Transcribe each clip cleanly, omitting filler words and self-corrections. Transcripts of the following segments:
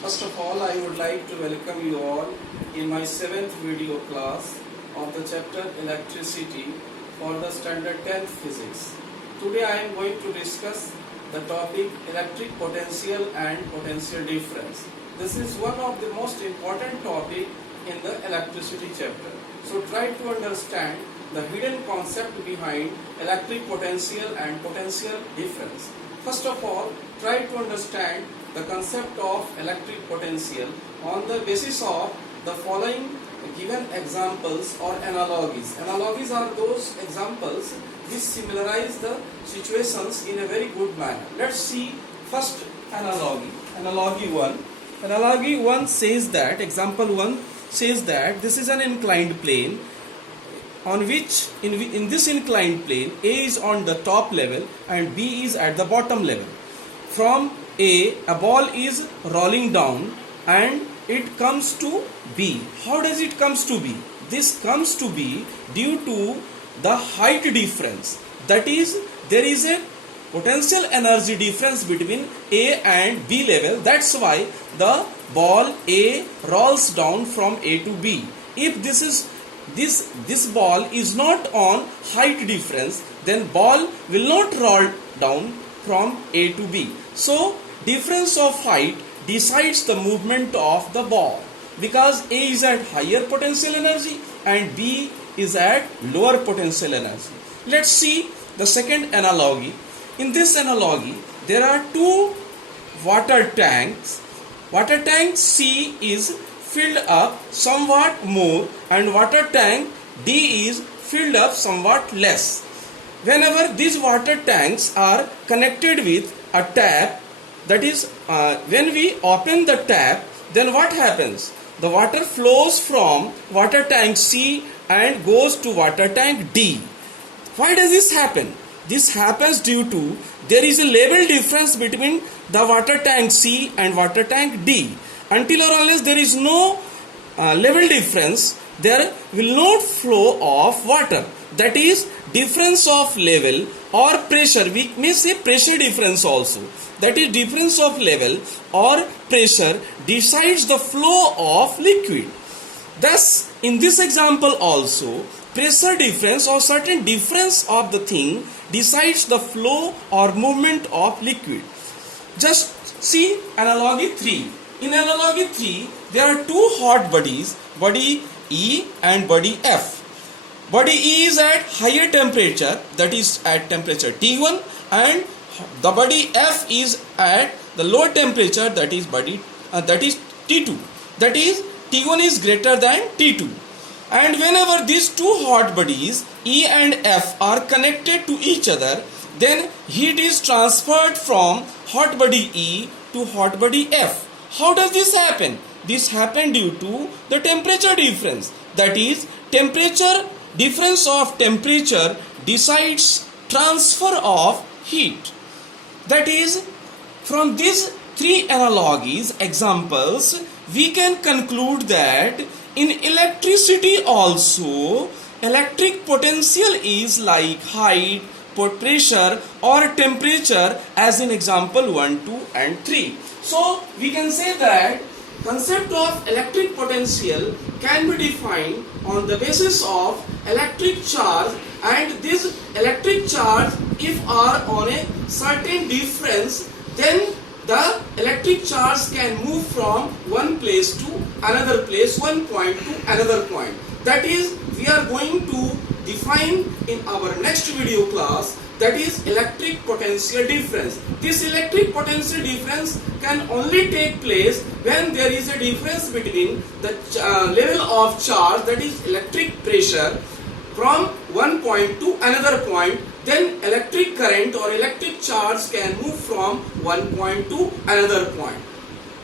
First of all, I would like to welcome you all in my 7th video class of the chapter Electricity for the Standard 10th Physics. Today I am going to discuss the topic electric potential and potential difference. This is one of the most important topic in the electricity chapter. So try to understand the hidden concept behind electric potential and potential difference. First of all, try to understand the concept of electric potential on the basis of the following given examples or analogies. Analogies are those examples which similarize the situations in a very good manner. Let's see first analogy. Analogy 1. Analogy 1 says that, example 1 says that this is an inclined plane on which in this inclined plane A is on the top level and B is at the bottom level. From A ball is rolling down and it comes to B. How does it comes to B? This comes to B due to the height difference. That is, there is a potential energy difference between A and B level. That's why the ball A rolls down from A to B. If this ball is not on height difference, then ball will not roll down from A to B. So difference of height decides the movement of the ball, because A is at higher potential energy and B is at lower potential energy. Let's see the second analogy. In this analogy, there are two water tanks. Water tank C is filled up somewhat more and water tank D is filled up somewhat less. Whenever these water tanks are connected with a tap, that is when we open the tap, then what happens? The water flows from water tank C and goes to water tank D. Why does this happen? This happens due to there is a level difference between the water tank C and water tank D. Until or unless there is no level difference, there will not flow of water. That is difference of level or pressure. We may say pressure difference also. That is difference of level or pressure decides the flow of liquid. Thus, in this example also, pressure difference or certain difference of the thing decides the flow or movement of liquid. Just see analogy 3. In analogy 3, there are two hot bodies, body E and body F. Body E is at higher temperature, that is at temperature T1, and the body F is at the lower temperature, that is T2. That is T1 is greater than T2. And whenever these two hot bodies E and F are connected to each other, then heat is transferred from hot body E to hot body F. How does this happen? This happens due to the temperature difference. That is, difference of temperature decides transfer of heat. That is, from these three analogies, examples, we can conclude that in electricity also, electric potential is like height, pressure or temperature, as in example 1, 2 and 3. So we can say that concept of electric potential can be defined on the basis of electric charge, and this electric charge, if are on a certain difference, then the electric charge can move from one place to another place, one point to another point. That is, we are going to define in our next video class, that is electric potential difference. This electric potential difference can only take place when there is a difference between the level of charge, that is electric pressure, from one point to another point. Then electric current or electric charge can move from one point to another point.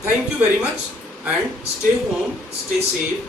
Thank you very much and stay home, stay safe.